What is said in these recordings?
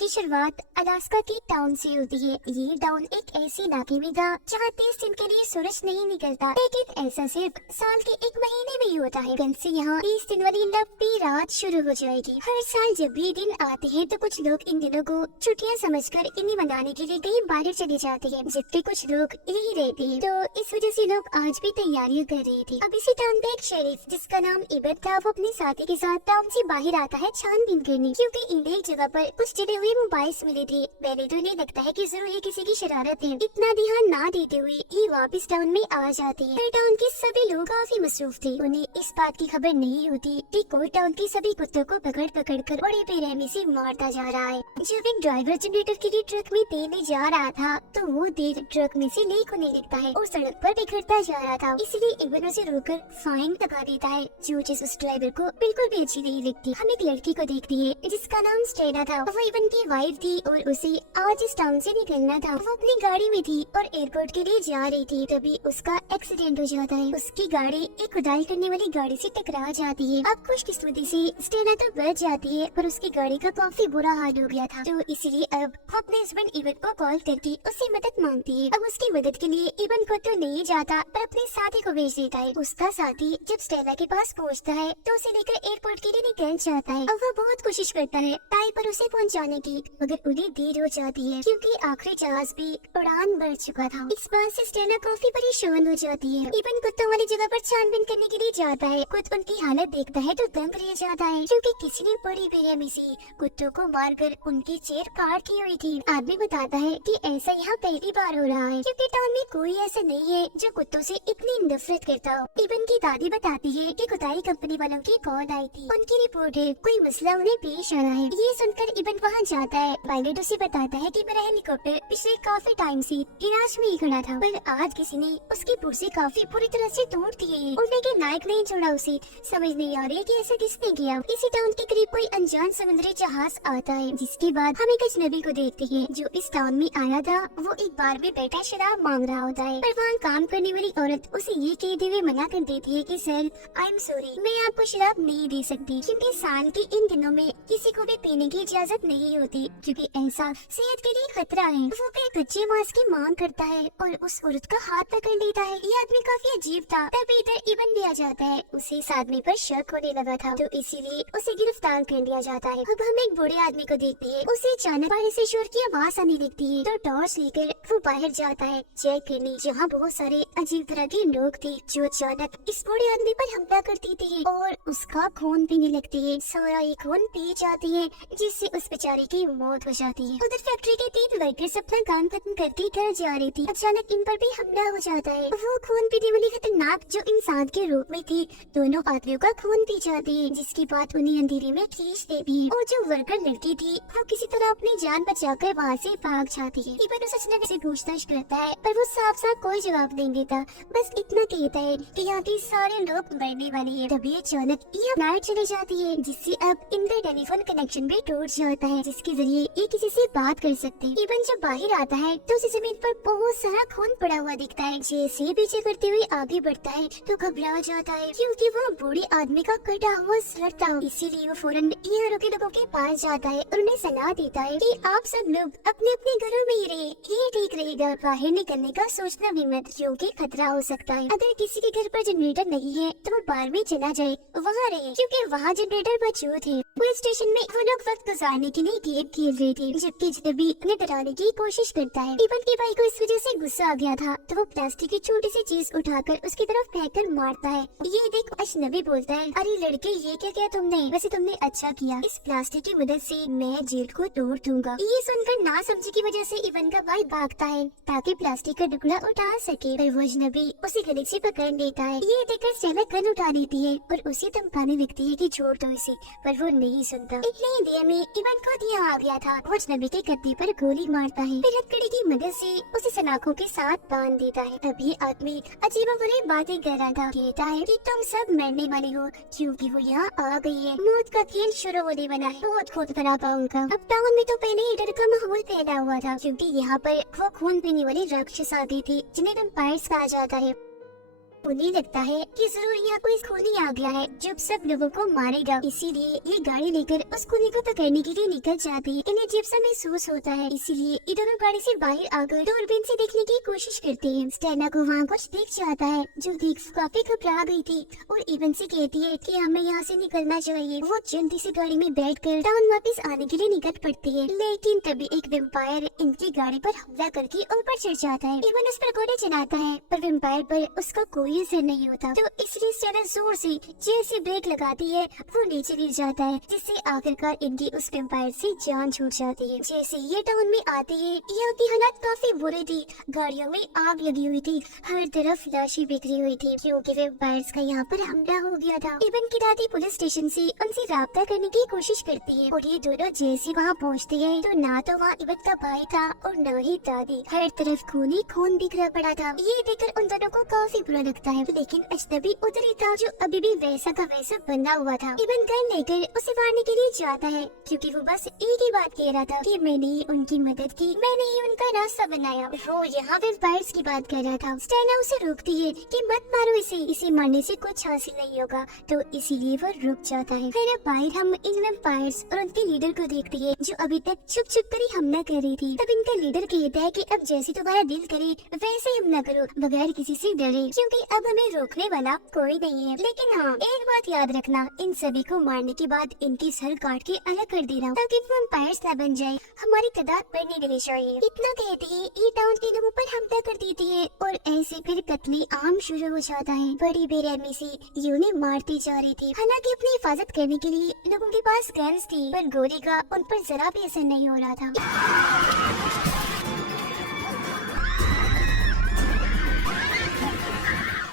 की शुरुआत अलास्का के टाउन से होती है। ये टाउन एक ऐसी इलाके में था जहाँ 30 दिन के लिए सूरज नहीं निकलता, लेकिन ऐसा सिर्फ साल के एक महीने में ही होता है। कल से यहाँ 30 दिन वाली लंबी रात शुरू हो जाएगी। हर साल जब भी दिन आते हैं तो कुछ लोग इन दिनों को छुट्टियाँ समझकर इन्हें मनाने के लिए कहीं बाहर चले जाते हैं, जबकि कुछ लोग यही रहते हैं। तो इस वजह से लोग आज भी तैयारियां कर रहे थे। अब इसी टाउन का एक शेरिफ जिसका नाम इबन था, वो अपने साथी के साथ टाउन से बाहर आता है छानबीन करने, क्योंकि इन्हें एक जगह पर कुछ जले हुए मोबाइल मिले थे। पहले तो इन्हें लगता है कि जरूर ये किसी की शरारत है। इतना ध्यान ना देते हुए ये वापस टाउन में आ जाते हैं। टाउन के सभी लोग काफी मसरूफ थे। उन्हें इस बात की खबर नहीं होती कि कोई टाउन के सभी कुत्तों को पकड़ पकड़ कर बड़े बेरहमी से मारता जा रहा है। जब एक ड्राइवर जनरेटर के लिए ट्रक में तेल ले जा रहा था तो वो तेल ट्रक में से लीक होने लगता है और सड़क पर बिखरता जा रहा था। इसलिए इबन उसे रोककर फाइन लगा देता है, जो चीज उस ड्राइवर को बिल्कुल भी अच्छी नहीं लगती। हम एक लड़की को देखती है जिसका नाम स्टेला था। वो इबन की वाइफ थी और उसे आज इस टाउन से निकलना था। वो अपनी गाड़ी में थी और एयरपोर्ट के लिए जा रही थी। तभी उसका एक्सीडेंट हो जाता है। उसकी गाड़ी एक खुदाई करने वाली गाड़ी से टकरा जाती है। अब खुशकिस्मती से स्टेला तो बच जाती है, पर उसकी गाड़ी का काफी बुरा हाल हो गया था। तो इसलिए अब वो अपने हस्बैंड इबन को कॉल करके उससे मदद मांगती है। अब उसकी मदद के लिए इबन को तो नहीं जाता पर अपने साथी को भेज देता है। उसका साथी जब स्टेला के पास पहुंचता है तो उसे लेकर एयरपोर्ट के लिए निकल जाता है। अब वो बहुत कोशिश करता है टाइम पर उसे पहुंचाने की, मगर उन्हें देर हो जाती है क्योंकि आखिरी जहाज भी उड़ान भर चुका था। इस बात से स्टेला काफी परेशान हो जाती है। इबन कुत्तों वाली जगह पर छानबीन करने के लिए जाता है। खुद उनकी हालत देखता है तो दंग रह जाता है, क्योंकि किसी ने बड़ी बेरहमी से कुत्तों को मारकर उनकी चेर काट की हुई थी। आदमी बताता है कि ऐसा यहाँ पहली बार हो रहा है, क्योंकि टाउन में कोई ऐसा नहीं है जो कुत्तों से इतनी नफरत करता हो। इबन की दादी बताती है कि खुदाई कंपनी वालों की कॉल आई थी। उनकी रिपोर्ट है कोई मसला उन्हें पेश आ रहा है। ये सुनकर इबन वहाँ जाता है। पायलट उसे बताता है कि मेरा हेलीकॉप्टर पिछले काफी टाइम से गिराज में ही खड़ा था, पर आज किसी ने उसके पुर्जे काफी बुरी तरह से तोड़ दिए हैं। उड़ने के लायक नहीं छोड़ा उसे। समझ नहीं आ रही कि ऐसा किसने किया। इसी टाउन के करीब कोई अनजान समुद्री जहाज आता है, जिसके बाद हम एक अजनबी को देखते हैं जो इस टाउन में आया था। वो एक बार में बैठा शराब मांग रहा होता है, पर वहाँ काम करने वाली औरत उसे ये कहते हुए मना कर देती है कि सर आई एम सॉरी, मैं आपको शराब नहीं दे सकती, क्योंकि साल के इन दिनों में किसी को भी पीने की इजाजत नहीं होती, क्योंकि ऐसा सेहत के लिए खतरा है। वो फिर कच्चे मांस की मांग करता है और उस औरत का हाथ पकड़ लेता है। ये आदमी काफी अजीब था। तभी इधर इबन भी आ जाता है। उसे इस आदमी पर शक होने लगा था, तो इसीलिए उसे गिरफ्तार कर लिया जाता है। अब हम एक बूढ़े आदमी को देखते हैं। उसे अचानक बाहर से शोर की आवाज आने लगती है, तो टॉर्च लेकर वो बाहर जाता है चेक करने, जहाँ बहुत सारे अजीब तरह के लोग थे जो अचानक इस बूढ़े आदमी पर हमला करते थे और उसका खून पीने लगते है। सारा ये खून पी जाती है, जिससे उस बेचारे की मौत हो जाती है। उधर फैक्ट्री के 3 वर्कर्स अपना काम खत्म करके घर जा रही थी। अचानक इन पर भी हमला हो जाता है। वो खून पीने वाली खतरनाक जो इंसान के रूप में थी, दोनों आदमियों का खून पी जाती है, जिसकी बात उन्हें अंधेरे में खींच देती है। और जो वर्कर लड़की थी वो किसी तरह अपनी जान बचाकर वहाँ से भाग जाती है। इबन उस अजनबी से पूछताछ करता है, पर वो साफ साफ कोई जवाब नहीं देता। बस इतना कहता है कि यहाँ के सारे लोग मरने वाले हैं। तभी अचानक ये लाइट चली जाती है, जिससे अब इनका टेलीफोन कनेक्शन भी टूट जाता है, जिसके जरिए ये किसी से बात कर सकते हैं। इबन जब बाहर आता है तो उसे जमीन पर बहुत सारा खून पड़ा हुआ दिखता है। जैसे पीछे करते हुए आगे बढ़ता है तो घबरा जाता है, क्योंकि वो बूढ़े आदमी का कटा हुआ सर था। इसीलिए वो फौरन यहाँ के लोगों के पास जाता है और उन्हें सलाह देता है कि आप सब लोग अपने अपने घरों में ही रहे, ये ठीक रहेगा। बाहर निकलने का सोचना भी मत, क्योंकि खतरा हो सकता है। अगर किसी के घर पर जनरेटर नहीं है तो वो बाहर में चला जाए, वहाँ रहे, क्योंकि वहाँ जनरेटर मौजूद है। पुलिस स्टेशन में वो लोग वक्त गुजारने के लिए गेम खेल रहे थे, जबकि अजनबी उन्हें डराने की कोशिश करता है। इबन के भाई को इस वजह से गुस्सा आ गया था, तो वो प्लास्टिक की छोटी सी चीज उठाकर उसकी तरफ फेंककर मारता है। ये देख अजनबी बोलता है, अरे लड़के ये क्या किया तुमने? वैसे तुमने अच्छा किया, इस प्लास्टिक की मदद से मैं जेल को तोड़ दूंगा। ये सुनकर ना समझी की वजह से इबन का भाई भागता है ताकि प्लास्टिक का टुकड़ा उठा सके, पर वो अजनबी उसे गले से पकड़ लेता है। ये देखकर स्टेला गन उठा लेती है और उसे धमकाने लगती है कि छोड़ दो इसे, पर वो नहीं सुनता। इतनी देर में इबन खुद यहाँ आ गया था। वो अजनबी के गद्दे पर गोली मारता है, फिर हथकड़ी की मदद से उसे सलाखों के साथ बांध देता है। तब ये आदमी अजीबोगरीब बातें कर रहा था। कहता है कि तुम सब मरने वाले हो, क्योंकि वो यहाँ आ गई है। मौत का खेल शुरू होने वाला है। बहुत खून खराबा उनका। अब टाउन में तो पहले ही डर का माहौल फैला हुआ था, क्योंकि यहाँ पर वो खून पीने वाले राक्षस आ गए थे, जिन्हें वैम्पायर्स कहा जाता है। उन्हें लगता है कि जरूर यहाँ कोई खूनी आ गया है जो सब लोगों को मारेगा, इसीलिए ये गाड़ी लेकर उस खूनी को पकड़ने के लिए निकल जाती है। इन्हें अजीब सा महसूस होता है, इसीलिए ये दोनों गाड़ी से बाहर आकर दूरबीन से देखने की कोशिश करते हैं। स्टेला को वहाँ कुछ दिख जाता है जो देख काफी घबरा गई थी और इवन से कहती है कि हमें यहाँ से निकलना चाहिए। वो जल्दी से गाड़ी में बैठकर टाउन वापस आने के लिए निकल पड़ती है, लेकिन तभी एक वेम्पायर इनकी गाड़ी पर हमला करके ऊपर चढ़ जाता है। इवन उस पर गोली चलाता है पर वेम्पायर पर उसका कोई असर नहीं होता, तो इसलिए स्टेला जोर से जैसे ब्रेक लगाती है वो नीचे गिर जाता है, जिससे आखिरकार इनकी उस वेम्पायर से जान छूट जाती है। जैसे ये टाउन में आती है यहाँ की हालात काफी बुरी थी, गाड़ियों में आग लगी हुई थी, हर तरफ लाशें बिखरी हुई थी क्योंकि वेम्पायर्स का यहाँ पर हमला हो गया था। इवन की दादी पुलिस स्टेशन से उनसे राब्ता करने की कोशिश करती है और ये दोनों जैसे वहाँ पहुँचते हैं तो ना तो वहाँ इवन का भाई था और न ही दादी, हर तरफ खून ही खून बिखरा पड़ा था। ये देखकर उन दोनों को काफी बुरा लगता है, लेकिन अजनबी उधर ही था जो अभी भी वैसा का वैसा बना हुआ था। इवन गन लेकर उसे मारने के लिए जाता है क्योंकि वो बस एक ही बात कह रहा था कि मैंने ही उनकी मदद की, मैंने ही उनका रास्ता बनाया। वो यहाँ वेम्पायर्स की बात कर रहा था। स्टेला उसे रोकती है कि मत मारो इसे मारने से कुछ हासिल नहीं होगा, तो इसीलिए वो रुक जाता है। फिर अब बाहर हम इन वेम्पायर्स और उनके लीडर को देखते हैं जो अभी तक छुप छुप कर ही हमला कर रही थी। तब इनका लीडर कहता है कि अब जैसे तुम्हारा दिल करे वैसे हमला करो बगैर किसी से डरे, क्योंकि अब हमें रोकने वाला कोई नहीं है। लेकिन हाँ, एक बात याद रखना, इन सभी को मारने के बाद इनकी सर काट के अलग कर देना ताकि वेम्पायर्स न बन जाए, हमारी तादाद बढ़ने देनी चाहिए। इतना कहते ही ये टाउन के लोगों पर हमला कर देती है और ऐसे फिर कत्ले आम शुरू हो जाता है। बड़ी बेरहमी से ये उन्हें मारती जा रही थी, हालांकि अपनी हिफाजत करने के लिए लोगों के पास गन्स थी, पर गोली का उन पर जरा भी असर नहीं हो रहा था।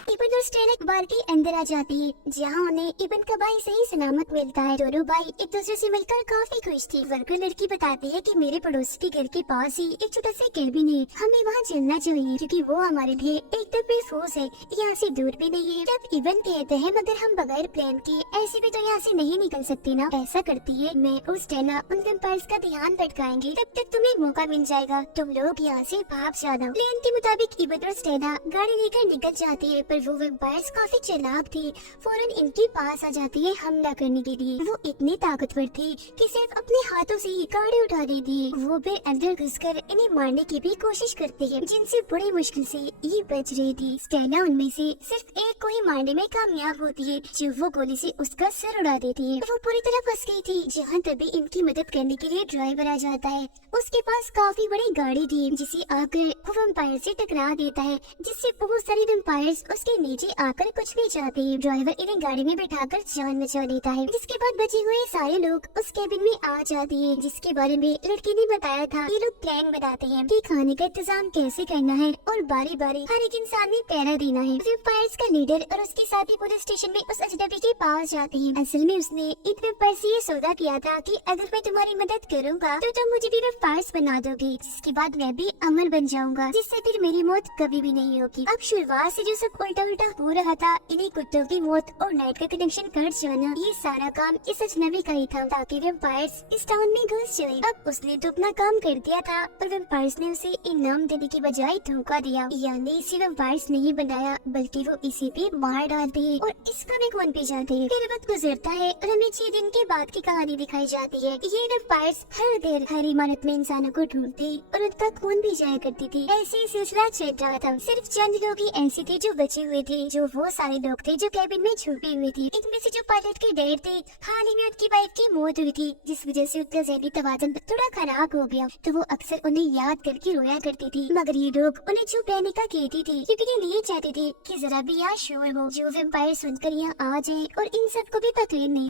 इबन और स्टेला एक बार के अंदर आ जाती है जहाँ उन्हें इबन का भाई सही सलामत मिलता है। दोनों भाई एक दूसरे से मिलकर काफी खुश थे। वर्कर लड़की बताती है कि मेरे पड़ोसी के घर के पास ही एक छोटा सा कैबिन है, हमें वहाँ चलना चाहिए क्योंकि वो हमारे लिए एकदम महफूज है, यहाँ से दूर भी नहीं है। तब इबन कहते हैं मगर हम बगैर प्लान के ऐसे भी तो यहाँ से नहीं निकल सकते ना। ऐसा करती है मैं और स्टेला उन वेम्पायर्स का ध्यान भटकाएंगे, तब तक तुम्हें मौका मिल जाएगा, तुम लोग यहाँ से भाग जाना। प्लान के मुताबिक इबन और स्टेला गाड़ी लेकर निकल जाती है, पर वो वेम्पायर्स काफी चालाक थी, फौरन इनके पास आ जाती है हमला करने के लिए। वो इतनी ताकतवर थी कि सिर्फ अपने हाथों से ही गाड़ी उठा देती है। वो फिर अंदर घुसकर इन्हें मारने की भी कोशिश करती है, जिनसे बड़ी मुश्किल से ये बच रही थी। स्टेला उनमें से सिर्फ एक को ही मारने में कामयाब होती है, जो वो गोली से उसका सर उड़ा देती है। वो पूरी तरह फंस गई थी जहाँ तभी इनकी मदद करने के लिए ड्राइवर आ जाता है। उसके पास काफी बड़ी गाड़ी थी जिसे आकर वो वेम्पायर से टकरा देता है, जिससे बहुत सारे वेम्पायर्स उसके नीचे आकर कुछ भी चाहते हैं। ड्राइवर इन्हें गाड़ी में बैठाकर जान बचा लेता है, जिसके बाद बचे हुए सारे लोग उस कैबिन में आ जाते हैं, जिसके बारे में लड़की ने बताया था। ये लोग प्लान बनाते हैं कि खाने का इंतजाम कैसे करना है और बारी बारी हर एक इंसान ने पहरा देना है। वेम्पायर्स का लीडर और उसके साथी पुलिस स्टेशन में उस अजनबी के पास जाते हैं। असल में उसने इन वेम्पायर से ये सौदा किया था कि अगर मैं तुम्हारी मदद करूँगा तो तुम मुझे भी वेम्पायर्स बना दोगे, जिसके बाद मैं भी अमर बन जाऊंगा, जिससे फिर मेरी मौत कभी भी नहीं होगी। अब शुरुआत से जो सब उल्टा उल्टा हो रहा था, इन्हीं कुत्तों की मौत और नाइट का कनेक्शन कट जाना, ये सारा काम इस अजनबी का ही था ताकि वेम्पायर्स इस टाउन में घुस जाए। अब उसने तो अपना काम कर दिया था और वेम्पायर्स ने उसे इनाम देने की बजाय धोखा दिया, यानी इसे वेम्पायर्स नहीं बनाया बल्कि वो इसी पे मार डालते हैं और इसका भी खून पी जाते हैं। फिर वक्त गुजरता है और हमें 6 दिन के बाद की कहानी दिखाई जाती है। ये वेम्पायर्स हर देर हर इमारत में इंसानों को ढूंढते और उनका खून भी जाया करती थी। ऐसे ही सिलसिला चल रहा था। सिर्फ चंद लोग ही ऐसे थे जो बचे हुए थे, जो वो सारे लोग थे जो कैबिन में छुपे हुए थे। इनमें से जो पायलट के डैड थे, हाल ही में उनकी वाइफ की मौत हुई थी, जिस वजह से उनका ज़हनी तवाज़ुन थोड़ा खराब हो गया, तो वो अक्सर उन्हें याद करके रोया करती थी। मगर ये लोग उन्हें चुप रहने का कहती थी क्योंकि ये नहीं चाहते थे कि जरा भी यहाँ शोर हो, जो वेम्पायर सुनकर यहाँ आ जाए और इन सबको भी तकलीफ नहीं।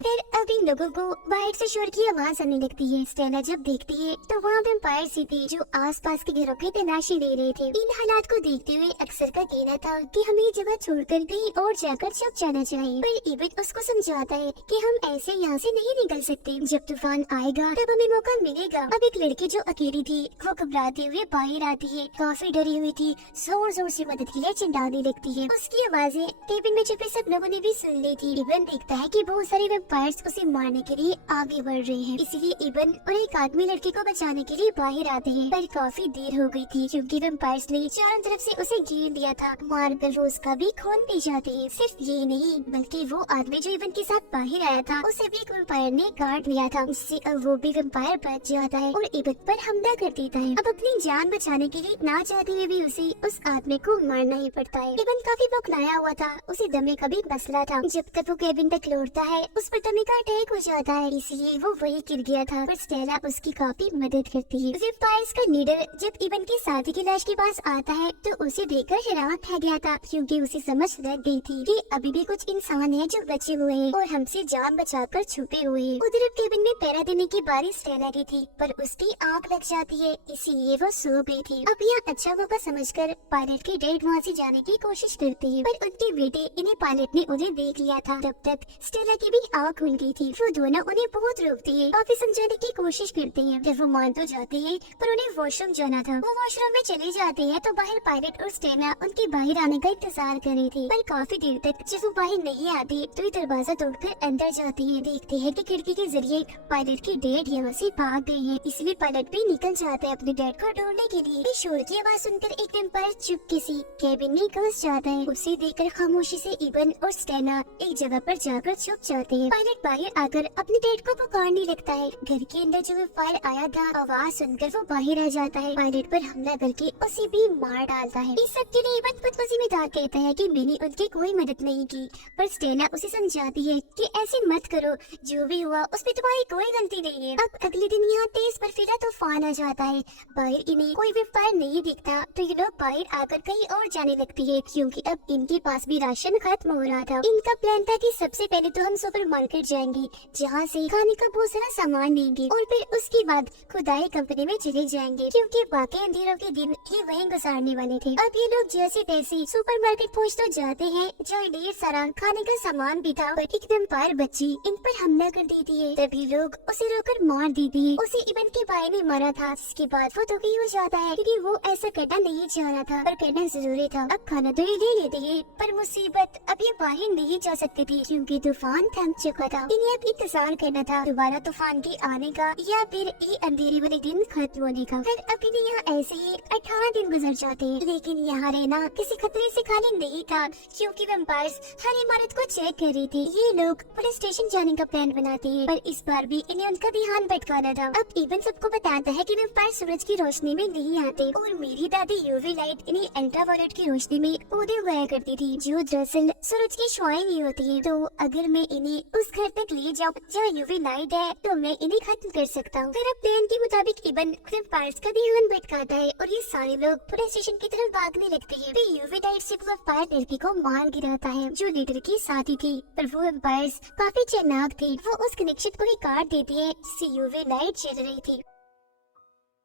फिर अब इन लोगों को बाहर से शोर की आवाज आने लगती है। स्टेला जब देखती है तो वहाँ वेम्पायर्स ही थे जो आसपास के घरों की तलाशी ले रहे थे। इन हालात को देखते हुए अक्सर का कहना था कि हमें ये जगह छोड़कर कहीं और जाकर छुप जाना चाहिए, पर इबन उसको समझाता है कि हम ऐसे यहाँ से नहीं निकल सकते, जब तूफान आएगा तब हमें मौका मिलेगा। अब एक लड़की जो अकेली थी वो घबराते हुए बाहर आती है, काफी डरी हुई थी, जोर जोर से मदद के लिए चिल्लाने लगती है। उसकी आवाजें केबिन में छुपे सब लोगों ने भी सुन ली थी। इबन देखता है कि बहुत सारे वेम्पायर्स उसे मारने के लिए आगे बढ़ रहे हैं। इसीलिए इबन और एक आदमी लड़के को बचाने के लिए बाहर आते हैं, पर काफी देर हो गई थी क्योंकि वेम्पायर्स ने चारों तरफ से उसे घेर लिया था। मारकर वो उसका भी खून पी जाते हैं। सिर्फ ये नहीं बल्कि वो आदमी जो इबन के साथ बाहर आया था उसे भी एक वेम्पायर ने काट लिया था। इससे अब वो भी वेम्पायर बच जाता है और इबन पर हमला कर देता है। अब अपनी जान बचाने के लिए ना चाहते हुए भी उसे उस आदमी को मारना ही पड़ता है। इबन काफी बौखलाया हुआ था, उसे दमे का भी मसला था। जब तक वो केबिन तक लौटता है उस पर दमे का अटैक हो जाता है, इसलिए वो वही गिर गया था। पर स्टेला उसकी काफी मदद करती है। वेम्पायर्स का लीडर जब इबन के साथी की लाश के पास आता है तो उसे देखकर हैरान रह गया था क्योंकि उसे समझ लग गई थी कि अभी भी कुछ इंसान है जो बचे हुए हैं और हमसे जान बचाकर छुपे हुए हैं। उधर अब केबिन में पहरा देने की बारी स्टेला की थी, पर उसकी आंख लग जाती है, इसीलिए वो सो गई थी। अब यह अच्छा मौका समझकर पायलट के डैड वहाँ से जाने की कोशिश करते हैं, पर उनके बेटे इन्हें पायलट ने उन्हें देख लिया था। तब तक स्टेला की भी आंख खुल गई थी। वो दोनों उन्हें बहुत रोकते हैं, काफी समझाने की कोशिश करते हैं। जब वो मान तो जाते हैं पर उन्हें वॉशरूम जाना था। वो वॉशरूम में चले जाते हैं तो बाहर पायलट और स्टेला उनके बाहर आने का इंतजार कर रही थी, पर काफी देर तक जब वो बाहर नहीं आती तो ये दरवाजा तोड़कर अंदर जाती है। देखते हैं कि खिड़की के जरिए पायलट के डैड यहाँ से भाग गए हैं, इसलिए पायलट भी निकल जाता है अपने डैड को ढूंढने के लिए। शोर की आवाज सुनकर एक वेम्पायर चुपके से केबिन में घुस जाता है। उसे देखकर खामोशी से इबन और स्टेला एक जगह पर जाकर छुप जाते हैं। पायलट बाहर आकर अपने डैड को पुकारने लगता है। घर के अंदर जो वेम्पायर आया था आवाज सुनकर वो बाहर आ जाता है, पायलट पर हमला करके उसे भी मार डालता है। इस सब के लिए इबन खुद को जिम्मेदार कहता है कि मैंने उनकी कोई मदद नहीं की, पर स्टेला उसे समझाती है कि ऐसे मत करो, जो भी हुआ उसमें तुम्हारी कोई गलती नहीं है। अब अगले दिन यहाँ तेज बर्फीला तूफान आ जाता है। बाहर इन्हें कोई वेम्पायर नहीं दिखता तो ये लोग बाहर आकर कहीं और जाने लगती है क्योंकि अब इनके पास भी राशन खत्म हो रहा था। इनका प्लान था कि सबसे पहले तो हम सुपरमार्केट जाएंगे जहाँ से खाने का बहुत सारा सामान लेंगे और फिर उसके बाद खुदाई कंपनी में चले जाएंगे क्योंकि बाकी अंधेरों के दिन ये वहीं गुजारने वाले थे। अब ये लोग जैसे तैसे सुपरमार्केट पहुँच तो जाते हैं जहाँ ढेर सारा खाने का सामान भी था, पर एक वेम्पायर बच्ची इन पर हमला कर देती है। तभी लोग उसे रोकर मार देती है। उसे इबन के भाई ने मारा था, जिसके बाद वो दुखी हो जाता है क्योंकि वो ऐसा करना नहीं चाह रहा था पर करना जरूरी था। अब खाना तो ये ले लेते हैं पर मुसीबत अब ये बाहर नहीं जा सकती थी क्योंकि तूफान थम चुका था। इन्हें अब इंतजार करना था दोबारा तूफान के आने का या फिर ये अंधेरे वाले दिन खत्म होने का। फिर अब इन्हें यहाँ ऐसे ही 18 दिन गुजर जाते हैं, लेकिन यहाँ रहना किसी खतरे से खाली नहीं था क्योंकि वेम्पायर्स हर इमारत को चेक कर रही थी। ये लोग पुलिस स्टेशन जाने का प्लान बनाते हैं, पर इस बार भी इन्हें उनका ध्यान भटकाना था। अब इबन सबको बताता है कि वेम्पायर सूरज की रोशनी में नहीं आते और मेरी दादी यूवी लाइट इन्हें अल्ट्रावायलेट की रोशनी में पौधे उगाया करती थी जो दरअसल सूरज की शुआएं नहीं होती है। तो अगर मैं इन्हें उस घर तक ले जाऊँ जहाँ यूवी लाइट है तो मैं इन्हें खत्म कर सकता हूँ। फिर अब प्लान के मुताबिक इबन वेम्पायर्स का ध्यान भटकाता है और ये सारे लोग पुलिस स्टेशन की तरफ भागने लगते हैं। फिर यूवी लाइट से वेम्पायर लड़की को मार गिराता है जो लीडर की साथी थी, पर वो वेम्पायर्स काफी चालाक थे। वो उस कनेक्शन को ही काट देती है जिससे यूवी लाइट चल रही थी।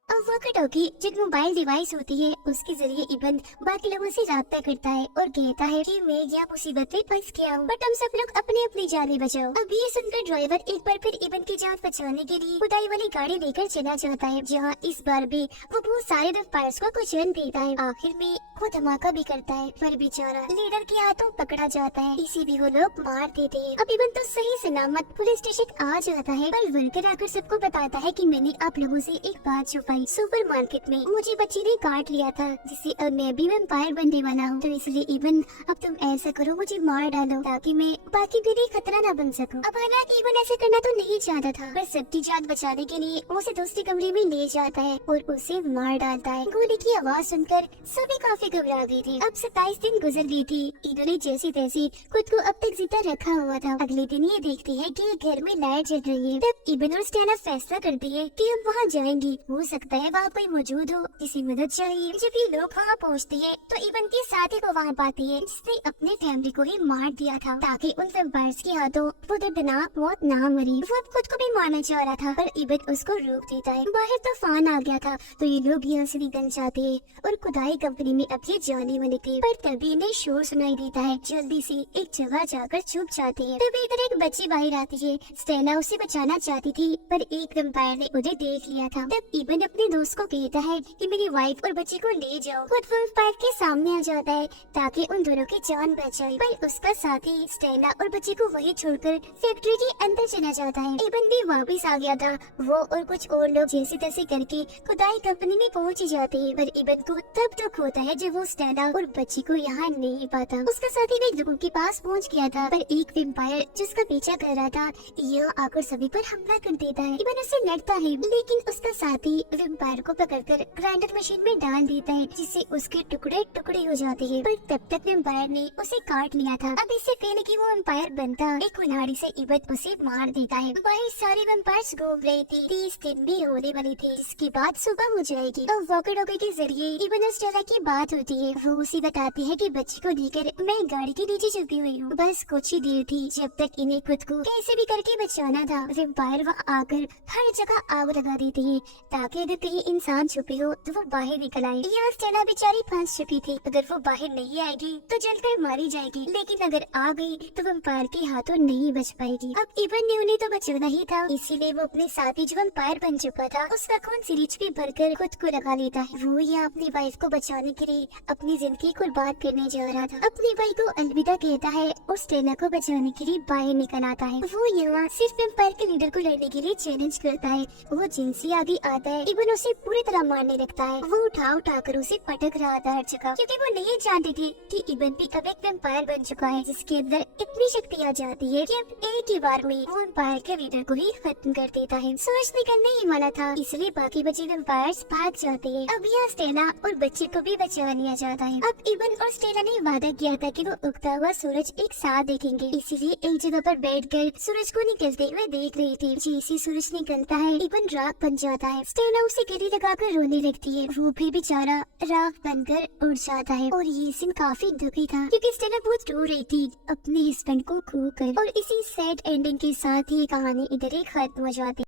अब वो कटौती जो मोबाइल डिवाइस होती है उसके जरिए इबन बाकी लोगों से राब्ता करता है और कहता है कि मैं यहाँ मुसीबत में फंस गया हूँ, बट हम सब लोग अपने अपनी जाने बचाओ। अब ये सुनकर ड्राइवर एक बार फिर इबन की जान बचाने के लिए खुदाई वाली गाड़ी लेकर चला जाता है जहाँ इस बार भी वो बहुत सारे वेम्पायर्स को कुचल देता है। आखिर में वो धमाका भी करता है पर बेचारा लीडर के हाथों पकड़ा जाता है, इसी भी वो लोग मार देते हैं। अब इबन तो सही सलामत पुलिस स्टेशन आ जाता है, पर वर्कर आकर सबको बताता है कि मैंने आप लोगों से एक बात छुपाई। सुपरमार्केट में मुझे बच्ची ने काट लिया था जिससे अब मैं भी वेम्पायर बनने वाला हूँ, तो इसलिए इबन अब तुम ऐसा करो मुझे मार डालो ताकि मैं बाकी के लिए खतरा न बन सकूं। अब हालांकि इबन ऐसा करना तो नहीं चाहता था, पर सबकी जान बचाने के लिए उसे दूसरे कमरे में ले जाता है और उसे मार डालता है। गोली की आवाज सुनकर सभी काफी घबरा गए थे। अब 27 दिन गुजर गई थी। इन्होंने जैसे तैसे खुद को अब तक जिंदा रखा हुआ था। अगले दिन ये देखते हैं कि घर में लाइट जल रही है। तब इबन और स्टेला फैसला करती है कि हम वहाँ जाएंगे, हो सकता है वहाँ कोई मौजूद हो जिसे मदद चाहिए। जब ये लोग वहाँ पहुँचते हैं तो इबन के साथी को वहाँ पाती है जिसने अपने फैमिली को ही मार दिया था ताकि उन वेम्पायर्स के हाथों वो दर्दनाक मौत ना मरी। वो अब खुद को भी मारना चाह रहा था पर इबन उसको रोक देता है। बाहर तूफान आ गया था तो ये लोग यहाँ से निकल जाते हैं और खुदाई कंपनी में अब ये जाने वाले थे, पर तभी इन्हें शोर सुनाई देता है। जल्दी से एक जगह जाकर छुप जाते हैं। तभी इधर एक बच्ची बाहर आती है। स्टेला उसे बचाना चाहती थी पर एक वेम्पायर ने उन्हें देख लिया था। तब इबन अपने दोस्त को कहता है कि मेरी वाइफ और बच्चे को ले जाओ। खुद वो वैम्पायर के सामने आ जाता है ताकि उन दोनों की जान बच जाए, पर उसका साथी स्टेला और बच्चे को वहीं छोड़कर फैक्ट्री के अंदर चला जाता है। इबन भी वापस आ गया था। वो और कुछ और लोग जैसे तैसे करके खुदाई कंपनी में पहुंच जाते हैं, पर इबन को तब दुख होता है जब वो स्टेला और बच्ची को यहाँ नहीं पाता। उसका साथी भी लोगों के पास पहुंच गया था, पर एक वैम्पायर जिसका पीछा कर रहा था यहाँ आकर सभी पर हमला कर देता है। इबन उससे लड़ता है, लेकिन उसका साथी वैम्पायर को पकड़कर ग्राइंडर मशीन में डाल देता है, जिससे उसके टुकड़े टुकड़े हो जाते हैं। पर तब तक वैम्पायर ने उसे काट लिया था। अब इससे पहले कि वो वैम्पायर बनता, एक कुल्हाड़ी से इबन उसे मार देता है। वही सारे वैम्पायर्स घूम रहे थे। 30 दिन भी होने वाले थे, जिसके बाद सुबह हो जाएगी। और वॉकर टॉकी के जरिए इबन और स्टेला की बात होती है। वो उसे बताती है कि बच्ची को लेकर मैं गाड़ी के नीचे छुपी हुई हूँ। बस कुछ ही देर थी जब तक इन्हें खुद को कैसे भी करके बचाना था। वैम्पायर वहाँ आकर हर जगह आग लगा देते हैं ताकि अगर कहीं इंसान छुपे हो तो वो बाहर निकल आए। यहाँ स्टेला बेचारी फंस चुकी थी। अगर वो बाहर नहीं आएगी तो जलकर मारी जाएगी, लेकिन अगर आ गई तो वैम्पायर के हाथों नहीं बच पाएगी। अब इबन ने उन्हें तो बचाना ही था, इसीलिए वो अपने साथी जो वैम्पायर बन चुका था उसका खून सिरिंज पे भरकर खुद को लगा लेता है। वो यहाँ अपनी वाइफ को बचाने के लिए अपनी जिंदगी कुर्बान करने जा रहा था। अपनी भाई को अलविदा कहता है और स्टेला को बचाने के लिए बाहर निकल आता है। वो यहाँ सिर्फ वैम्पायर के लीडर को लड़ने के लिए चैलेंज करता है। वो जिनसे आगे आता है, इबन उसे पूरी तरह मारने लगता है। वो उठा कर उसे पटक रहा था हर जगह, क्योंकि वो नहीं जानते थे कि इबन भी अब एक वैम्पायर बन चुका है, जिसके अंदर इतनी शक्ति आ जाती है कि अब एक ही बार में वो वैम्पायर के लीडर को ही खत्म कर देता है। सूरज निकलने ही वाला था, इसलिए बाकी बचे वैम्पायर्स भाग जाते हैं। अब यहाँ स्टेला और बच्चे को भी बचा लिया जाता है। अब इबन और स्टेला ने वादा किया था कि वो उगता हुआ सूरज एक साथ देखेंगे, इसीलिए एक जगह पर बैठकर सूरज को निकलते हुए देख रही थी। जैसे सूरज निकलता है, इबन राख बन जाता है। स्टेला उसे गले लगाकर रोने लगती है। वो भी बेचारा राख बनकर उड़ जाता है। और ये सीन काफी दुखी था, क्योंकि स्टेला बहुत रो रही थी अपने हस्बैंड को खोकर। और इसी सैड एंडिंग के साथ ही कहानी इधर ही खत्म हो जाती।